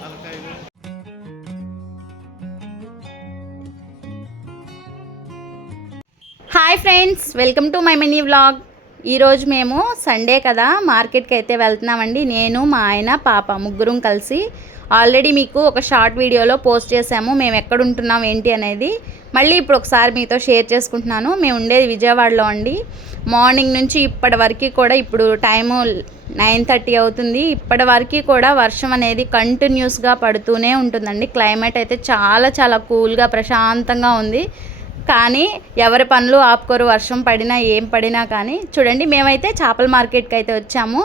Talakayalu. Hi friends welcome to my mini vlog. ఈరోజు మేము Sunday కదా మార్కెట్కి అయితే వెళ్తున్నామండి. నేను మా ఆయన పాప ముగ్గురం కలిసి ఆల్రెడీ మీకు ఒక షార్ట్ వీడియోలో పోస్ట్ చేసాము. మేము ఎక్కడ ఉంటున్నాం ఏంటి అనేది మళ్ళీ ఇప్పుడు ఒకసారి మీతో షేర్ చేసుకుంటున్నాను. మేము ఉండేది విజయవాడలో అండి. మార్నింగ్ నుంచి ఇప్పటి వరకు కూడా ఇప్పుడు టైము నైన్ థర్టీ అవుతుంది. ఇప్పటి వరకు కూడా వర్షం అనేది కంటిన్యూస్గా పడుతూనే ఉంటుందండి. క్లైమేట్ అయితే చాలా చాలా కూల్గా ప్రశాంతంగా ఉంది. కానీ ఎవరి పనులు ఆపుకోరు వర్షం పడినా ఏం పడినా కానీ. చూడండి మేమైతే చేపల మార్కెట్కి అయితే వచ్చాము.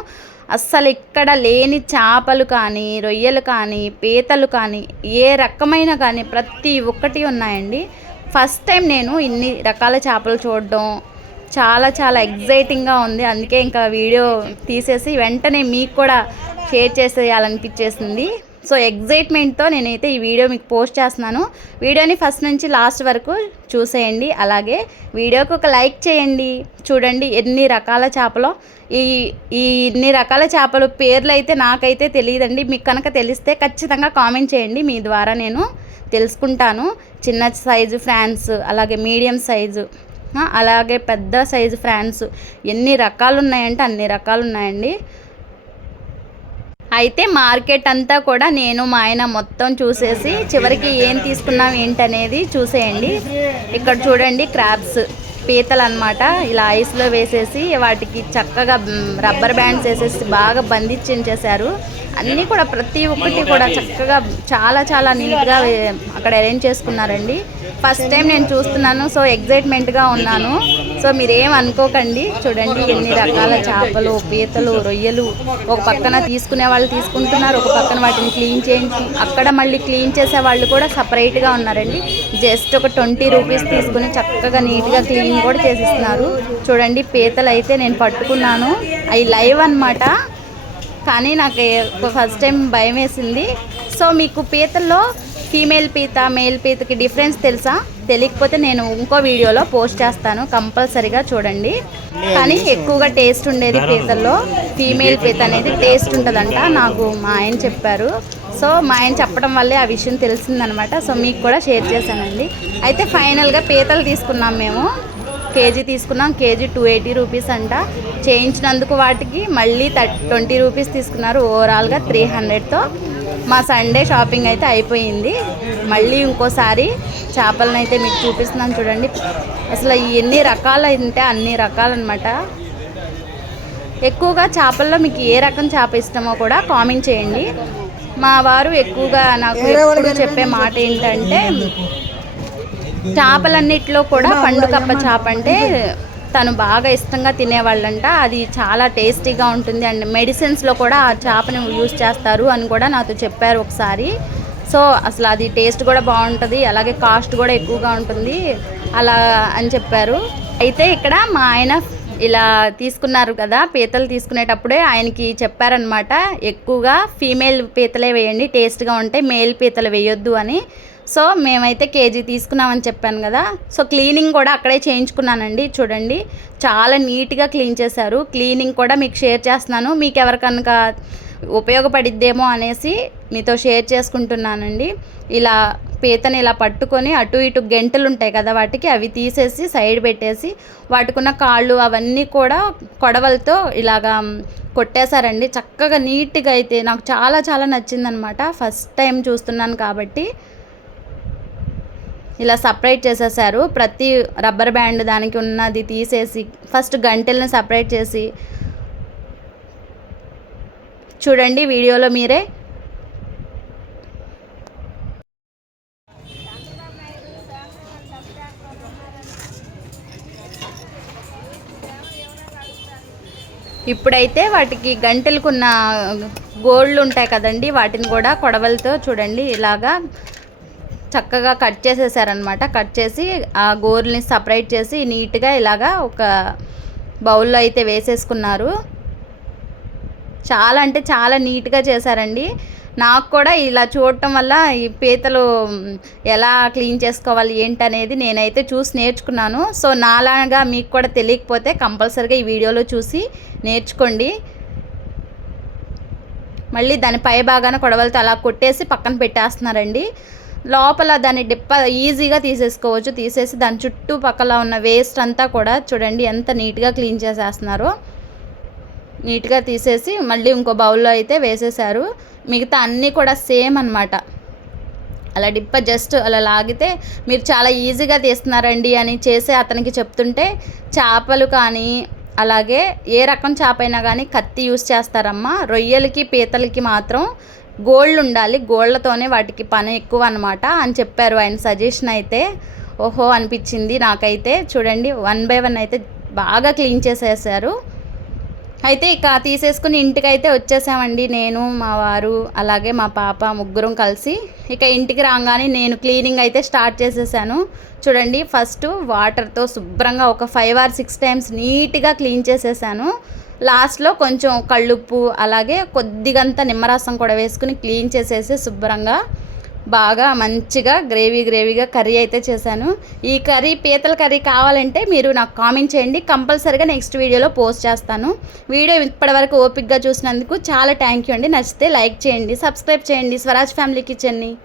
అస్సలు ఇక్కడ లేని చేపలు కానీ రొయ్యలు కానీ పీతలు కానీ ఏ రకమైన కానీ ప్రతి ఒక్కటి ఉన్నాయండి. ఫస్ట్ టైం నేను ఇన్ని రకాల చేపలు చూడడం. చాలా చాలా ఎగ్జైటింగ్గా ఉంది. అందుకే ఇంకా వీడియో తీసేసి వెంటనే మీకు కూడా షేర్ చేసేయాలనిపించేసింది. సో ఎగ్జైట్మెంట్తో నేనైతే ఈ వీడియో మీకు పోస్ట్ చేస్తున్నాను. వీడియోని ఫస్ట్ నుంచి లాస్ట్ వరకు చూసేయండి. అలాగే వీడియోకి ఒక లైక్ చేయండి. చూడండి ఎన్ని రకాల చేపలు. ఈ ఈ ఇన్ని రకాల చేపలు పేర్లు అయితే నాకైతే తెలియదండి. మీకు కనుక తెలిస్తే ఖచ్చితంగా కామెంట్ చేయండి. మీ ద్వారా నేను తెలుసుకుంటాను. చిన్న సైజు ఫ్రాన్స్ అలాగే మీడియం సైజు అలాగే పెద్ద సైజు ఫ్రాన్స్ ఎన్ని రకాలు ఉన్నాయంటే అన్ని రకాలు ఉన్నాయండి. అయితే మార్కెట్ అంతా కూడా నేను మా ఆయన మొత్తం చూసేసి చివరికి ఏం తీసుకున్నాం ఏంటనేది చూసేయండి. ఇక్కడ చూడండి క్రాబ్స్ పీతలు అనమాట ఇలా ఐస్లో వేసేసి వాటికి చక్కగా రబ్బర్ బ్యాండ్స్ వేసేసి బాగా బంధించేసారు అన్నీ కూడా ప్రతి ఒక్కటి కూడా చక్కగా చాలా చాలా నీట్గా అక్కడ అరేంజ్ చేసుకున్నారండి. ఫస్ట్ టైం నేను చూస్తున్నాను సో ఎగ్జైట్మెంట్గా ఉన్నాను. సో మీరేం అనుకోకండి. చూడండి ఎన్ని రకాల చేపలు పీతలు రొయ్యలు. ఒక పక్కన తీసుకునే వాళ్ళు తీసుకుంటున్నారు ఒక పక్కన వాటిని క్లీన్ చేయించి అక్కడ మళ్ళీ క్లీన్ చేసే వాళ్ళు కూడా సపరేట్గా ఉన్నారండి. జస్ట్ ఒక ట్వంటీ రూపీస్ తీసుకుని చక్కగా నీట్గా క్లీన్ కూడా చేసిస్తున్నారు. చూడండి పీతలు అయితే నేను పట్టుకున్నాను. అవి లైవ్ అన్నమాట. కానీ నాకు ఫస్ట్ టైం భయం వేసింది. సో మీకు పీతల్లో ఫీమేల్ పీత మేల్ పీతకి డిఫరెన్స్ తెలుసా? తెలియకపోతే నేను ఇంకో వీడియోలో పోస్ట్ చేస్తాను. కంపల్సరీగా చూడండి. కానీ ఎక్కువగా టేస్ట్ ఉండేది పీతల్లో. ఫీమేల్ పీత అనేది టేస్ట్ ఉంటుందంట నాకు మా ఆయన చెప్పారు. సో మా ఆయన చెప్పడం వల్లే ఆ విషయం తెలిసిందనమాట. సో మీకు కూడా షేర్ చేశానండి. అయితే ఫైనల్గా పీతలు తీసుకున్నాం మేము. కేజీ తీసుకున్నాం. కేజీ టూ ఎయిటీ రూపీస్ అంట. చేయించినందుకు వాటికి మళ్ళీ థర్టీ ట్వంటీ రూపీస్ తీసుకున్నారు. ఓవరాల్గా త్రీ హండ్రెడ్తో మా సండే షాపింగ్ అయితే అయిపోయింది. మళ్ళీ ఇంకోసారి చేపలను అయితే మీకు చూపిస్తున్నాను చూడండి. అసలు ఎన్ని రకాలు అంటే అన్ని రకాలన్నమాట. ఎక్కువగా చేపల్లో మీకు ఏ రకం చేప ఇష్టమో కూడా కామెంట్ చేయండి. మా వారు ఎక్కువగా నాకు ఎప్పుడు చెప్పే మాట ఏంటంటే చేపలన్నిట్లో కూడా పండు కప్ప చేప అంటే తను బాగా ఇష్టంగా తినేవాళ్ళంట. అది చాలా టేస్టీగా ఉంటుంది. అండ్ మెడిసిన్స్లో కూడా ఆ చేపని యూజ్ చేస్తారు అని కూడా నాతో చెప్పారు ఒకసారి. సో అసలు అది టేస్ట్ కూడా బాగుంటుంది. అలాగే కాస్ట్ కూడా ఎక్కువగా ఉంటుంది. అలా అని చెప్పారు. అయితే ఇక్కడ మా ఆయన ఇలా తీసుకున్నారు కదా పీతలు తీసుకునేటప్పుడే ఆయనకి చెప్పారనమాట ఎక్కువగా ఫీమేల్ పీతలే వేయండి టేస్ట్గా ఉంటే మేల్ పీతలు వేయొద్దు అని. సో మేమైతే కేజీ తీసుకున్నామని చెప్పాను కదా. సో క్లీనింగ్ కూడా అక్కడే చేయించుకున్నానండి చూడండి. చాలా నీట్గా క్లీన్ చేశారు. క్లీనింగ్ కూడా మీకు షేర్ చేస్తున్నాను. మీకు ఎవరికనుక ఉపయోగపడిద్దేమో అనేసి మీతో షేర్ చేసుకుంటున్నానండి. ఇలా పీతని ఇలా పట్టుకొని అటు ఇటు గెంటలు ఉంటాయి కదా వాటికి అవి తీసేసి సైడ్ పెట్టేసి వాటికున్న కాళ్ళు అవన్నీ కూడా కొడవలతో ఇలాగా కొట్టేశారండి. చక్కగా నీట్గా అయితే నాకు చాలా చాలా నచ్చిందనమాట. ఫస్ట్ టైం చూస్తున్నాను కాబట్టి. ఇలా సపరేట్ చేసేసారు. ప్రతి రబ్బర్ బ్యాండ్ దానికి ఉన్నది తీసేసి ఫస్ట్ గంటెలను సపరేట్ చేసి చూడండి వీడియోలో మీరే. ఇప్పుడైతే వాటికి గంటెలకున్న గోళ్ళు ఉంటాయి కదండి వాటిని కూడా కొడవలతో చూడండి ఇలాగా చక్కగా కట్ చేసేసారనమాట కట్ చేసి ఆ గోర్లని సపరేట్ చేసి నీట్గా ఇలాగా ఒక బౌల్లో అయితే వేసేసుకున్నారు. చాలా అంటే చాలా నీట్గా చేశారండి. నాకు కూడా ఇలా చూడటం వల్ల ఈ పీతలు ఎలా క్లీన్ చేసుకోవాలి ఏంటనేది నేనైతే చూసి నేర్చుకున్నాను. సో నాలాగా మీకు కూడా తెలియకపోతే కంపల్సరీగా ఈ వీడియోలో చూసి నేర్చుకోండి. మళ్ళీ దాని పై భాగాన కొడవలతో అలా కొట్టేసి పక్కన పెట్టేస్తున్నారండి. లోపల దాన్ని డిప్ప ఈజీగా తీసేసుకోవచ్చు. తీసేసి దాని చుట్టుపక్కల ఉన్న వేస్ట్ అంతా కూడా చూడండి ఎంత నీట్గా క్లీన్ చేసేస్తున్నారో. నీట్గా తీసేసి మళ్ళీ ఇంకో బౌల్లో అయితే వేసేసారు. మిగతా అన్నీ కూడా సేమ్ అన్నమాట. అలా డిప్ప జస్ట్ అలా లాగితే మీరు చాలా ఈజీగా తీస్తున్నారండి అని చేసి అతనికి చెప్తుంటే చేపలు కానీ అలాగే ఏ రకం చేప అయినా కానీ కత్తి యూస్ చేస్తారమ్మా. రొయ్యలకి పీతలకి మాత్రం గోల్డ్ ఉండాలి గోల్డ్తోనే వాటికి పని ఎక్కువ అనమాట అని చెప్పారు ఆయన సజెషన్ అయితే. ఓహో అనిపించింది నాకైతే. చూడండి వన్ బై వన్ అయితే బాగా క్లీన్ చేసేసారు. అయితే ఇక తీసేసుకుని ఇంటికైతే వచ్చేసామండి నేను మా వారు అలాగే మా పాప ముగ్గురం కలిసి. ఇక ఇంటికి రాగానే నేను క్లీనింగ్ అయితే స్టార్ట్ చేసేసాను. చూడండి ఫస్ట్ వాటర్తో శుభ్రంగా ఒక ఫైవ్ ఆర్ సిక్స్ టైమ్స్ నీట్గా క్లీన్ చేసేసాను. లాస్ట్లో కొంచెం కళ్ళుప్పు అలాగే కొద్దిగంత నిమ్మరసం కూడా వేసుకుని క్లీన్ చేసేసి శుభ్రంగా బాగా మంచిగా గ్రేవీ గ్రేవీగా కర్రీ అయితే చేశాను. ఈ కర్రీ పీతల కర్రీ కావాలంటే మీరు నాకు కామెంట్ చేయండి. కంపల్సరీగా నెక్స్ట్ వీడియోలో పోస్ట్ చేస్తాను. వీడియో ఇప్పటివరకు ఓపిక్గా చూసినందుకు చాలా థ్యాంక్ యూ అండి. నచ్చితే లైక్ చేయండి సబ్స్క్రైబ్ చేయండి. స్వరాజ్ ఫ్యామిలీ కిచెన్ని.